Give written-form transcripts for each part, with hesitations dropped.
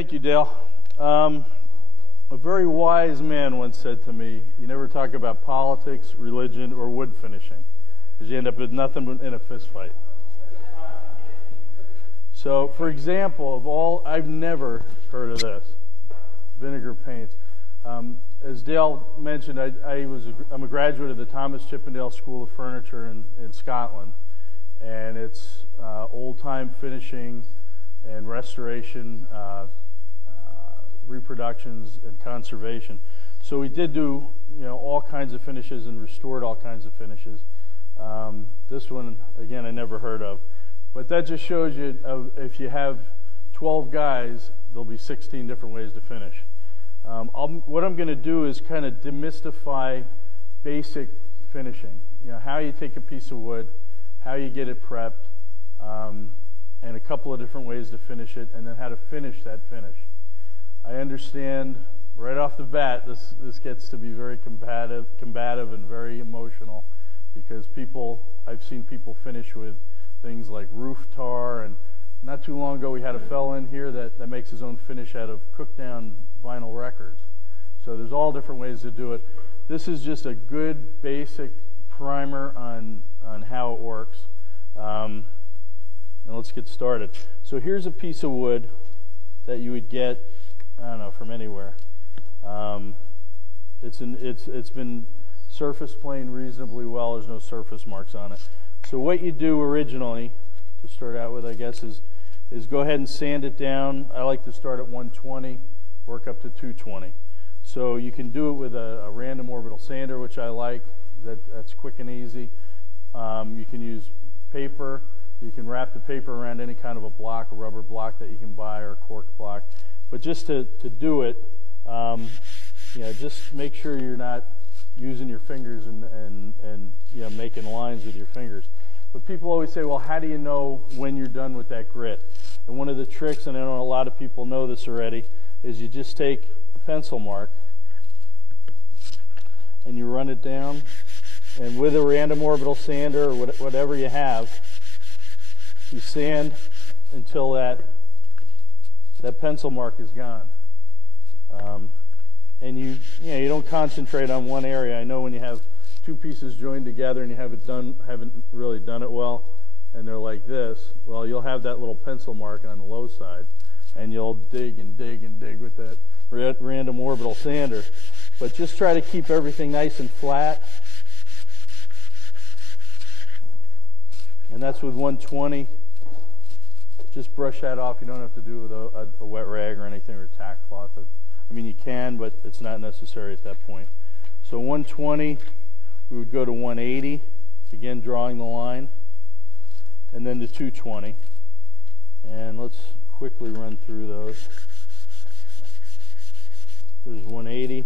Thank you, Dale. A very wise man once said to me, you never talk about politics, religion, or wood finishing, because you end up with nothing but in a fist fight. So, for example, I've never heard of this, vinegar paints. As Dale mentioned, I'm a graduate of the Thomas Chippendale School of Furniture in Scotland, and it's old-time finishing and restoration, reproductions, and conservation. So we did do, all kinds of finishes and restored all kinds of finishes. This one, again, I never heard of. But that just shows you, if you have 12 guys, there'll be 16 different ways to finish. What I'm going to do is kind of demystify basic finishing. How you take a piece of wood, how you get it prepped, and a couple of different ways to finish it, and then how to finish that finish. I understand right off the bat this gets to be very combative and very emotional, because I've seen people finish with things like roof tar, and not too long ago we had a fellow in here that makes his own finish out of cooked down vinyl records. So there's all different ways to do it. This is just a good basic primer on how it works. And let's get started. So here's a piece of wood that you would get, I don't know, from anywhere. It's been surface planed reasonably well. There's no surface marks on it. So what you do originally, to start out with, I guess, is go ahead and sand it down. I like to start at 120, work up to 220. So you can do it with a random orbital sander, which I like. That's quick and easy. You can use paper. You can wrap the paper around any kind of a block, a rubber block that you can buy, or a cork block. But just to do it, just make sure you're not using your fingers and making lines with your fingers. But people always say, well, how do you know when you're done with that grit? And one of the tricks, and I know a lot of people know this already, is you just take a pencil mark and you run it down, and with a random orbital sander or whatever you have, you sand until that pencil mark is gone. And you don't concentrate on one area. I know when you have two pieces joined together and you haven't really done it well, and they're like this, well, you'll have that little pencil mark on the low side, and you'll dig and dig and dig with that random orbital sander. But just try to keep everything nice and flat. And that's with 120. Just brush that off. You don't have to do it with a wet rag or anything, or a tack cloth. I mean, you can, but it's not necessary at that point. So 120, we would go to 180, again drawing the line, and then to 220. And let's quickly run through those. There's 180.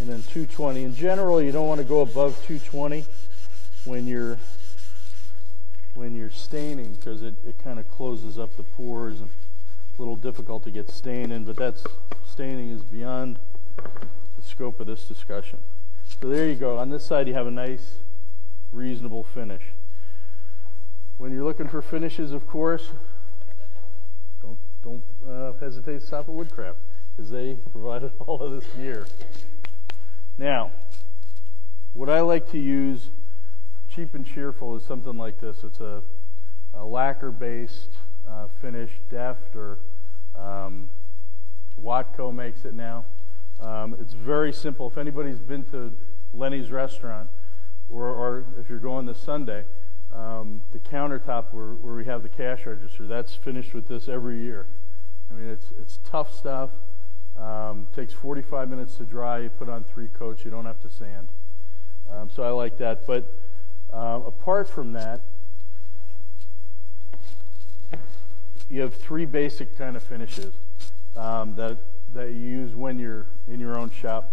And then 220. In general, you don't want to go above 220 when you're staining, because it kind of closes up the pores, and it's a little difficult to get stain in, but staining is beyond the scope of this discussion. So there you go. On this side you have a nice, reasonable finish. When you're looking for finishes, of course, don't hesitate to stop at Woodcraft, because they provided all of this gear. Now, what I like to use, cheap and cheerful, is something like this. It's a lacquer-based finish. Deft or Watco makes it now. It's very simple. If anybody's been to Lenny's restaurant, or if you're going this Sunday, the countertop where we have the cash register, that's finished with this every year. I mean, it's tough stuff. Takes 45 minutes to dry. You put on 3 coats. You don't have to sand. So I like that. But apart from that, you have 3 basic kind of finishes that you use when you're in your own shop.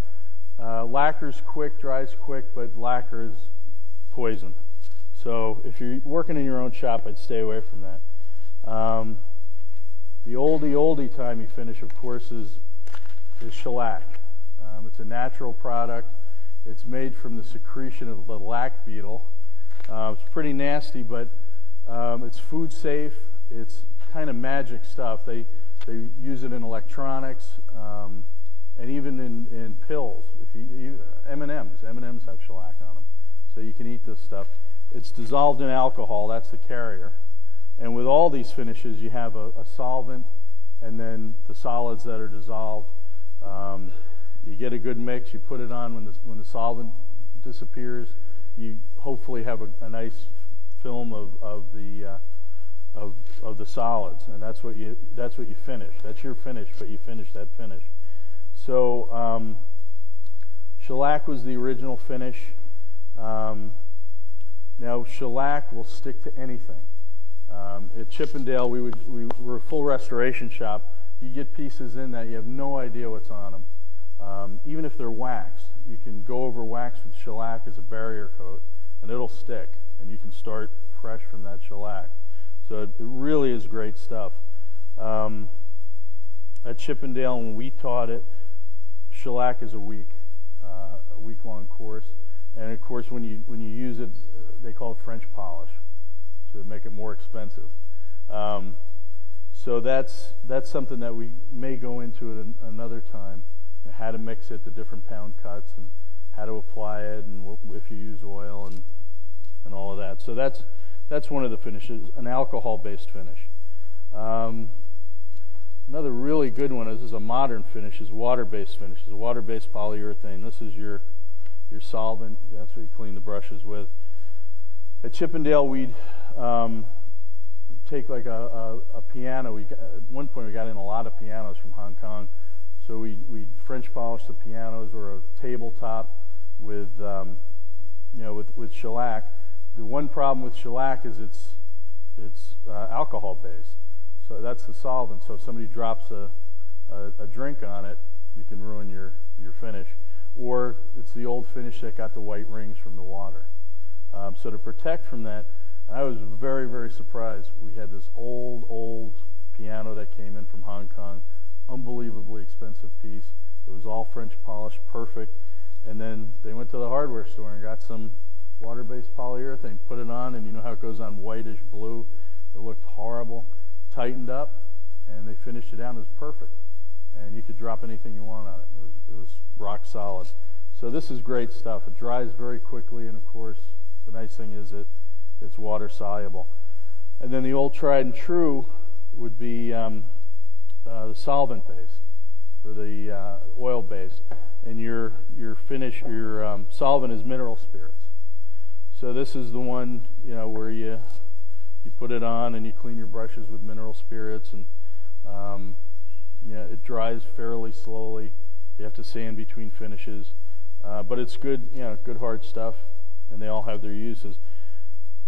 Lacquer's quick, dries quick, but lacquer is poison. So if you're working in your own shop, I'd stay away from that. The oldie timey finish, of course, is shellac. It's a natural product. It's made from the secretion of the lac beetle, It's pretty nasty, but it's food safe. It's kind of magic stuff. They use it in electronics and even in pills. If you M&Ms have shellac on them, so you can eat this stuff. It's dissolved in alcohol. That's the carrier. And with all these finishes, you have a solvent, and then the solids that are dissolved. You get a good mix. You put it on when the solvent disappears. You hopefully have a nice film of the solids, and that's what you finish. That's your finish, but you finish that finish. So shellac was the original finish. Now shellac will stick to anything. At Chippendale, we were a full restoration shop. You get pieces in that you have no idea what's on them. Even if they're waxed, you can go over wax with shellac as a barrier coat, and it'll stick, and you can start fresh from that shellac. So it really is great stuff. At Chippendale, when we taught it, shellac is a week-long course, and of course, when you use it, they call it French polish to make it more expensive. So that's something that we may go into at another time. You know, how to mix it, the different pound cuts, and how to apply it, and if you use oil and all of that. So that's one of the finishes, an alcohol-based finish. Another really good one, this is a modern finish, is water-based finish. It's a water-based polyurethane. This is your solvent. That's what you clean the brushes with. At Chippendale, we'd take like a piano. At one point, we got in a lot of pianos from Hong Kong. So we'd French polish the pianos, or a tabletop with shellac. The one problem with shellac is it's alcohol-based. So that's the solvent. So if somebody drops a drink on it, you can ruin your finish. Or it's the old finish that got the white rings from the water. So to protect from that, I was very, very surprised. We had this old piano that came in from Hong Kong, unbelievably expensive piece. It was all French polished, perfect. And then they went to the hardware store and got some water-based polyurethane, put it on, and you know how it goes on whitish blue? It looked horrible. Tightened up, and they finished it out. It was perfect. And you could drop anything you want on it. It was rock solid. So this is great stuff. It dries very quickly, and of course, the nice thing is it's water soluble. And then the old tried and true would be the solvent based, or the oil based, and your solvent is mineral spirits. So this is the one, you know, where you put it on and you clean your brushes with mineral spirits, and it dries fairly slowly. You have to sand between finishes, but it's good, good hard stuff, and they all have their uses.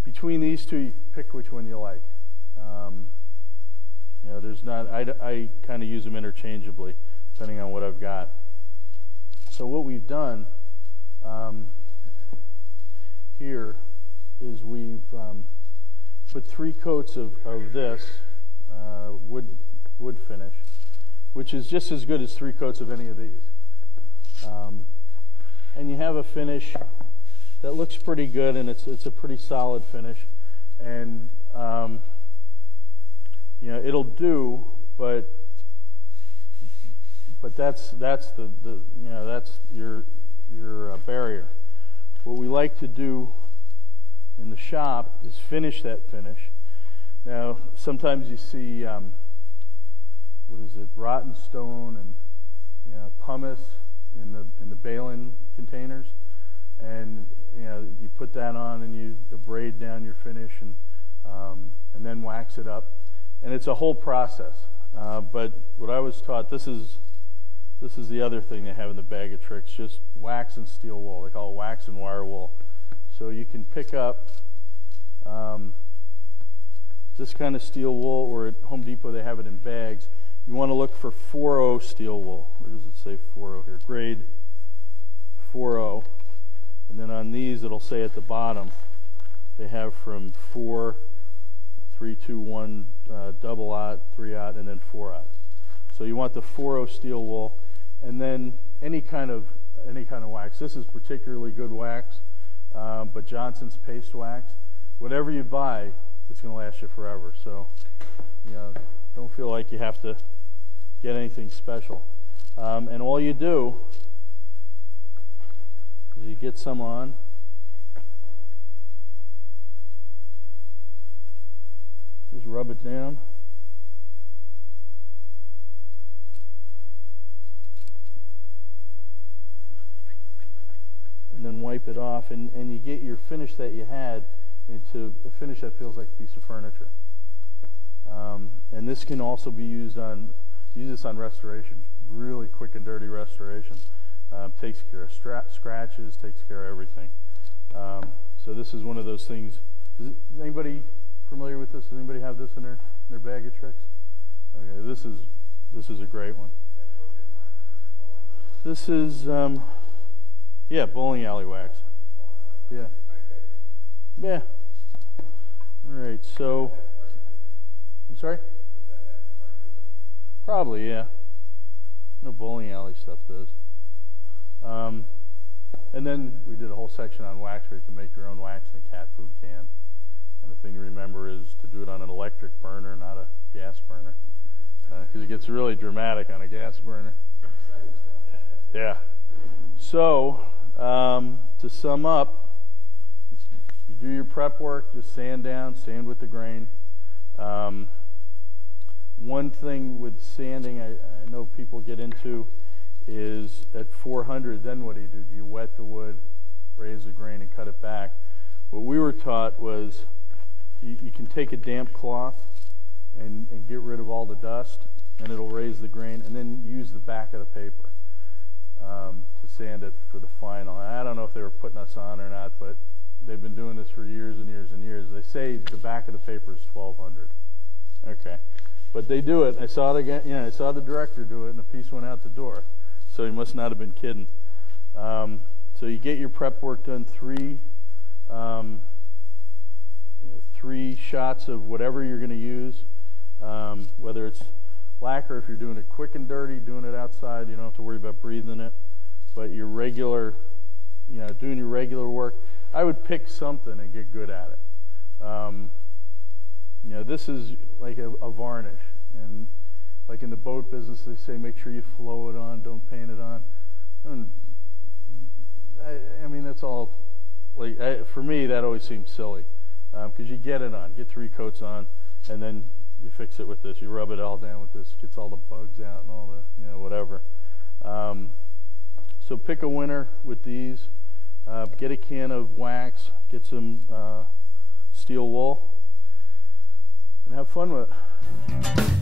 Between these two, you pick which one you like. There's not. I kind of use them interchangeably, depending on what I've got. So what we've done here is we've put 3 coats of this wood finish, which is just as good as 3 coats of any of these. And you have a finish that looks pretty good, and it's a pretty solid finish, and it'll do, but that's your barrier. What we like to do in the shop is finish that finish. Now, sometimes you see rotten stone and pumice in the baling containers, and you put that on and you abrade down your finish and then wax it up, and it's a whole process. But what I was taught, this is the other thing they have in the bag of tricks: just wax and steel wool. They call it wax and wire wool. So you can pick up this kind of steel wool, or at Home Depot they have it in bags. You want to look for 4.0 steel wool. Where does it say 4.0 here? Grade 4.0. And then on these, it'll say at the bottom, they have from 4, 3, 2, 1, double-aught, 3-aught, and then 4-aught. So you want the 4.0 steel wool, and then any kind of wax. This is particularly good wax. but Johnson's paste wax, whatever you buy, it's going to last you forever. So, you know, don't feel like you have to get anything special. And all you do is you get some on. Just rub it down. And then wipe it off, and you get your finish that you had into a finish that feels like a piece of furniture. And this can also be used on, use this on restoration, really quick and dirty restoration. Takes care of scratches, takes care of everything. So this is one of those things. Is anybody familiar with this? Does anybody have this in their bag of tricks? Okay, this is a great one. This is yeah, bowling alley wax. Yeah. Yeah. All right, so I'm sorry? Probably, yeah. No bowling alley stuff does. And then we did a whole section on wax where you can make your own wax in a cat food can. And the thing to remember is to do it on an electric burner, not a gas burner, because it gets really dramatic on a gas burner. Yeah. So, to sum up, you do your prep work, just sand down, sand with the grain. One thing with sanding I know people get into is at 400, then what do? Do you wet the wood, raise the grain, and cut it back? What we were taught was you can take a damp cloth and get rid of all the dust, and it'll raise the grain, and then use the back of the paper to sand it for the final. I don't know if they were putting us on or not, but they've been doing this for years and years and years. They say the back of the paper is 1200. Okay, but they do it. I saw the director do it, and the piece went out the door. So he must not have been kidding. So you get your prep work done, three shots of whatever you're going to use, whether it's lacquer, if you're doing it quick and dirty, doing it outside, you don't have to worry about breathing it. But your regular, doing your regular work, I would pick something and get good at it. This is like a varnish, and like in the boat business, they say make sure you flow it on, don't paint it on. And I mean, that's all. Like for me, that always seems silly, because you get it on, get 3 coats on, and then you fix it with this. You rub it all down with this, gets all the bugs out and all the whatever. So pick a winner with these. Get a can of wax, get some steel wool, and have fun with it.